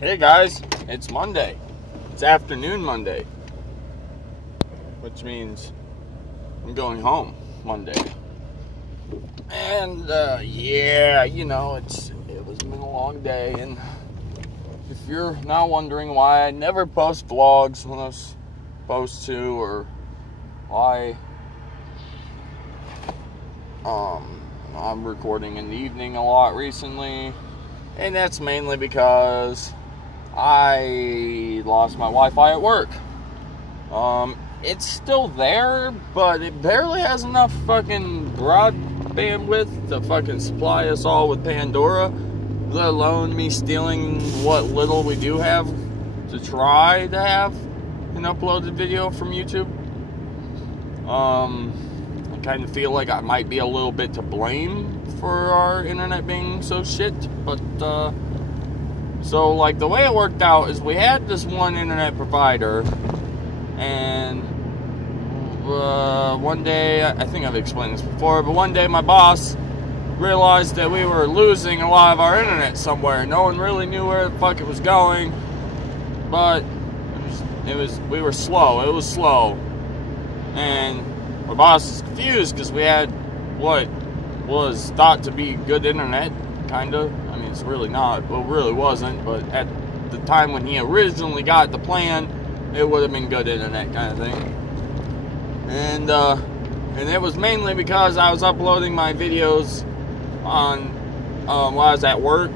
Hey guys, it's Monday. It's afternoon Monday, which means I'm going home Monday. And yeah, you know, it was been a long day, and if you're now wondering why I never post vlogs when I was supposed to, or why I'm recording in the evening a lot recently, and that's mainly because I lost my Wi-Fi at work. It's still there, but it barely has enough fucking broadband width to fucking supply us all with Pandora, let alone me stealing what little we do have to try to have an uploaded video from YouTube. I kind of feel like I might be a little bit to blame for our internet being so shit, but so, like, the way it worked out is we had this one internet provider, and one day, I think I've explained this before, but one day my boss realized that we were losing a lot of our internet somewhere. No one really knew where the fuck it was going, but we were slow. It was slow, and my boss is confused because we had what was thought to be good internet, kind of. I mean, it's really not. Well, it really wasn't. But at the time when he originally got the plan, it would have been good internet, kind of thing. And it was mainly because I was uploading my videos on while I was at work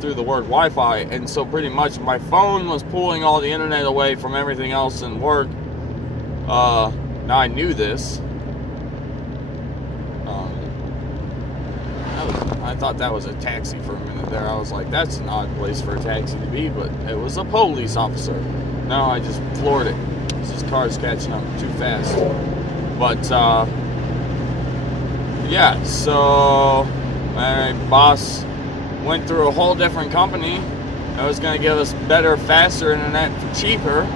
through the work Wi-Fi, and so pretty much my phone was pulling all the internet away from everything else in work. Now I knew this. I thought that was a taxi for a minute there. I was like, that's an odd place for a taxi to be, but it was a police officer. No, I just floored it. This car's catching up too fast. But, yeah, so my boss went through a whole different company that was going to give us better, faster internet for cheaper.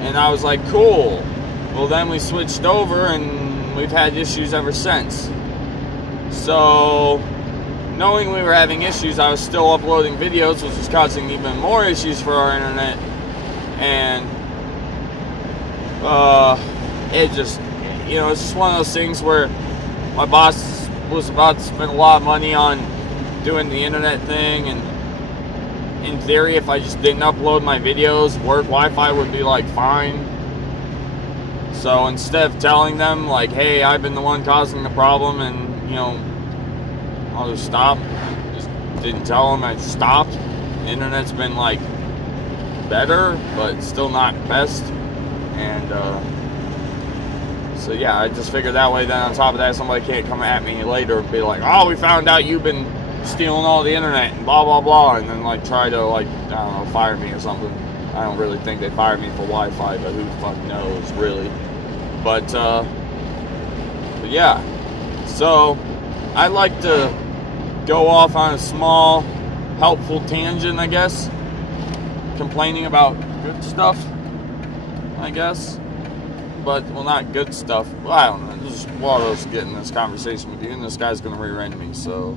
And I was like, cool. Well, then we switched over, and we've had issues ever since. So, knowing we were having issues, I was still uploading videos, which was causing even more issues for our internet. And it just, you know, it's just one of those things where my boss was about to spend a lot of money on doing the internet thing, and in theory, if I just didn't upload my videos, work Wi-Fi would be like fine. So instead of telling them like, hey, I've been the one causing the problem, and you know, I'll just stop. Just didn't tell them. I stopped. The internet's been like better, but still not best. And so yeah, I just figured that way. Then on top of that, somebody can't come at me later and be like, "Oh, we found out you've been stealing all the internet and blah blah blah," and then like try to like, I don't know, fire me or something. I don't really think they fired me for Wi-Fi, but who the fuck knows, really. But yeah. So, I'd like to go off on a small, helpful tangent, I guess. Complaining about good stuff, I guess. But, well, not good stuff. Well, I don't know. Just while I was getting this conversation with you, and this guy's going to rear-end me, so.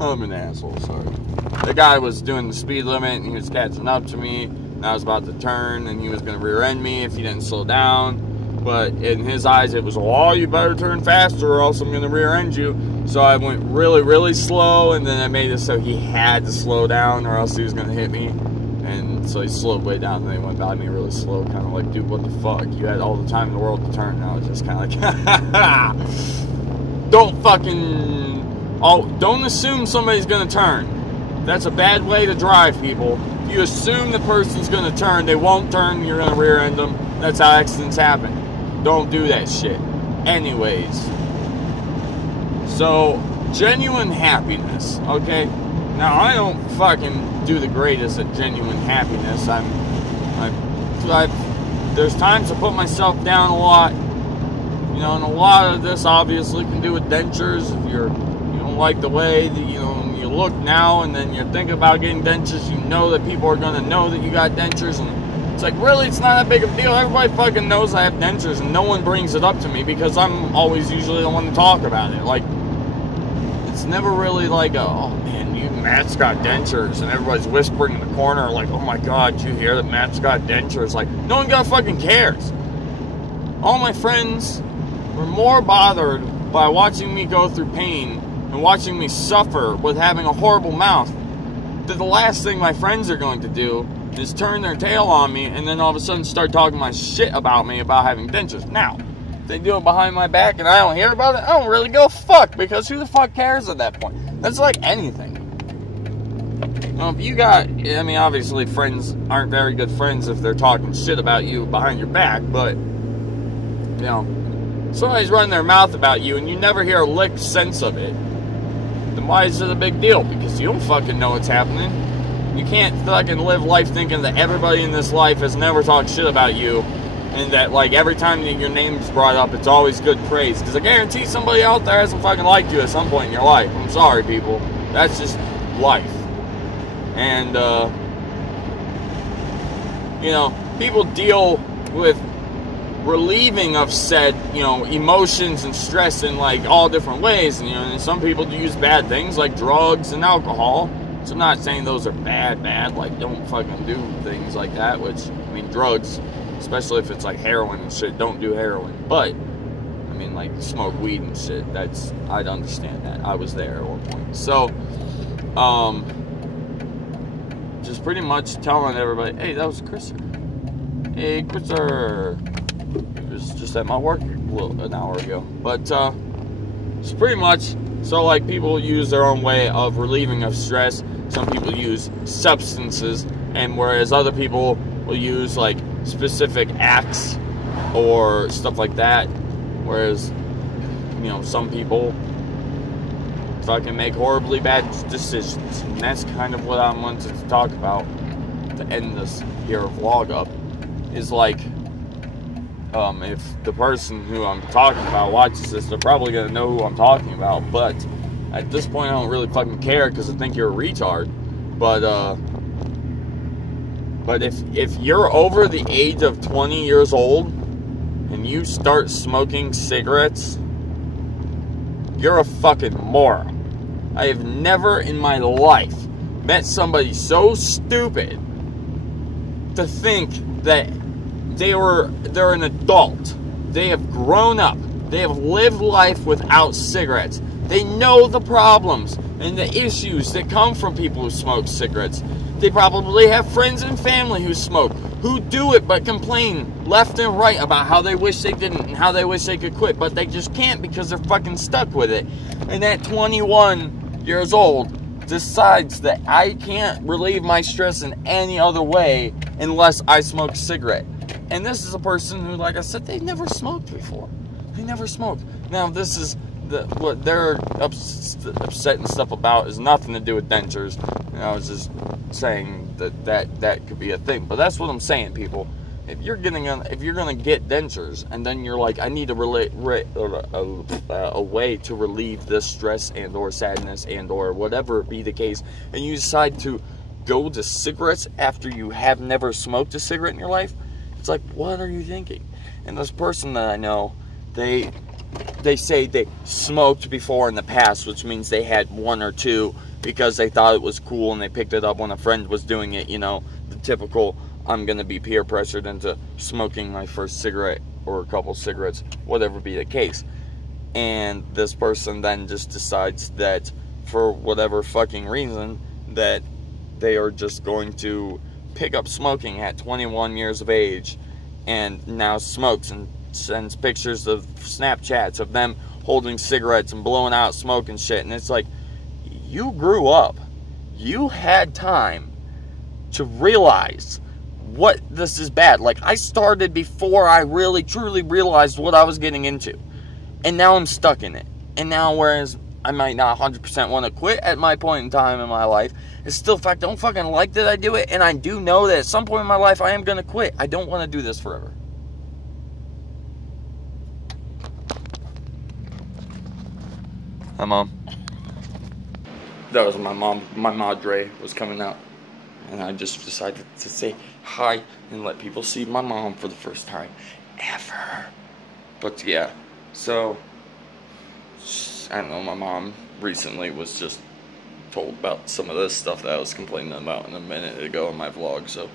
I'm an asshole, sorry. The guy was doing the speed limit, and he was catching up to me. And I was about to turn, and he was going to rear-end me if he didn't slow down. But in his eyes, it was, oh, you better turn faster or else I'm going to rear-end you. So I went really, really slow, and then I made it so he had to slow down or else he was going to hit me. And so he slowed way down, and then he went by me really slow, kind of like, dude, what the fuck? You had all the time in the world to turn. And I was just kind of like, don't assume somebody's going to turn. That's a bad way to drive, people. If you assume the person's going to turn, they won't turn, you're going to rear-end them. That's how accidents happen. Don't do that shit. Anyways. So, genuine happiness, okay? Now, I don't fucking do the greatest at genuine happiness. There's times I put myself down a lot. You know, and a lot of this obviously can do with dentures. If you don't like the way that, you look now, and then you're thinking about getting dentures, you know that people are going to know that you got dentures, and it's like, really, it's not that big of a deal. Everybody fucking knows I have dentures, and no one brings it up to me because I'm always usually the one to talk about it. Like, it's never really like, oh man, Matt's got dentures, and everybody's whispering in the corner like, oh my god, did you hear that Matt's got dentures? Like, no one fucking cares. All my friends were more bothered by watching me go through pain and watching me suffer with having a horrible mouth, that the last thing my friends are going to do is turn their tail on me and then all of a sudden start talking my shit about me about having dentures. Now, if they do it behind my back and I don't hear about it, I don't really go fuck, because who the fuck cares at that point? That's like anything. You know, if you got, I mean, obviously friends aren't very good friends if they're talking shit about you behind your back, but, you know, somebody's running their mouth about you and you never hear a lick sense of it, then why is it a big deal? Because you don't fucking know what's happening. You can't fucking live life thinking that everybody in this life has never talked shit about you, and that, like, every time that your name's brought up, it's always good praise. Because I guarantee somebody out there hasn't fucking liked you at some point in your life. I'm sorry, people. That's just life. And, you know, people deal with relieving of said, you know, emotions and stress in, like, all different ways. And, you know, and some people use bad things like drugs and alcohol. So I'm not saying those are bad, like, don't fucking do things like that, which, I mean, drugs, especially if it's like heroin and shit, don't do heroin. But, I mean, like, smoke weed and shit, I'd understand that. I was there at one point. So, just pretty much telling everybody, hey, that was Chriser. Hey, Chriser. It was just at my work an hour ago. But, it's pretty much, so, like, people use their own way of relieving of stress. Some people use substances, and whereas other people will use, like, specific acts or stuff like that. Whereas, you know, some people fucking make horribly bad decisions. And that's kind of what I wanted to talk about to end this here vlog up. Is like, if the person who I'm talking about watches this, they're probably going to know who I'm talking about. But at this point, I don't really fucking care because I think you're a retard. But if you're over the age of 20 years old and you start smoking cigarettes, you're a fucking moron. I have never in my life met somebody so stupid to think that they're an adult. They have grown up. They have lived life without cigarettes. They know the problems and the issues that come from people who smoke cigarettes. They probably have friends and family who smoke, who do it but complain left and right about how they wish they didn't and how they wish they could quit, but they just can't because they're fucking stuck with it. And at 21 years old, decides that I can't relieve my stress in any other way unless I smoke a cigarette. And this is a person who, like I said, they never smoked before. They never smoked. Now, this is what they're upset and stuff about is nothing to do with dentures. And I was just saying that could be a thing. But that's what I'm saying, people. If you're gonna get dentures, and then you're like, I need a way to relieve this stress and or sadness and or whatever be the case, and you decide to go to cigarettes after you have never smoked a cigarette in your life, it's like, what are you thinking? And this person that I know, they say they smoked before in the past, which means they had one or two because they thought it was cool and they picked it up when a friend was doing it, you know, the typical, I'm going to be peer pressured into smoking my first cigarette or a couple cigarettes, whatever be the case. And this person then just decides that for whatever fucking reason that they are just going to pick up smoking at 21 years of age and now smokes and sends pictures of Snapchats of them holding cigarettes and blowing out smoke and shit. And it's like, you grew up. You had time to realize what this is bad. Like, I started before I really truly realized what I was getting into, and now I'm stuck in it. And now, whereas I might not 100% want to quit at my point in time in my life, it's still the fact I don't fucking like that I do it, and I do know that at some point in my life I am going to quit. I don't want to do this forever. Hi, Mom. That was my mom. My madre was coming out, and I just decided to say hi and let people see my mom for the first time ever. But yeah, so I don't know, my mom recently was just told about some of this stuff that I was complaining about a minute ago in my vlog. So,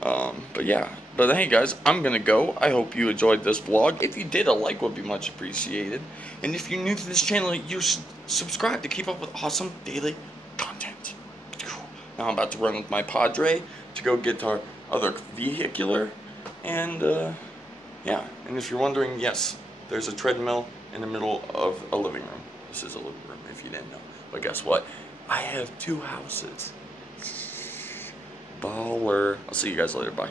but yeah. But hey guys, I'm gonna go. I hope you enjoyed this vlog. If you did, a like would be much appreciated. And if you're new to this channel, you should subscribe to keep up with awesome daily content. Now I'm about to run with my Padre to go get our other vehicular. And yeah, and if you're wondering, yes, there's a treadmill in the middle of a living room. This is a living room, if you didn't know. But guess what? I have 2 houses. Baller. I'll see you guys later. Bye.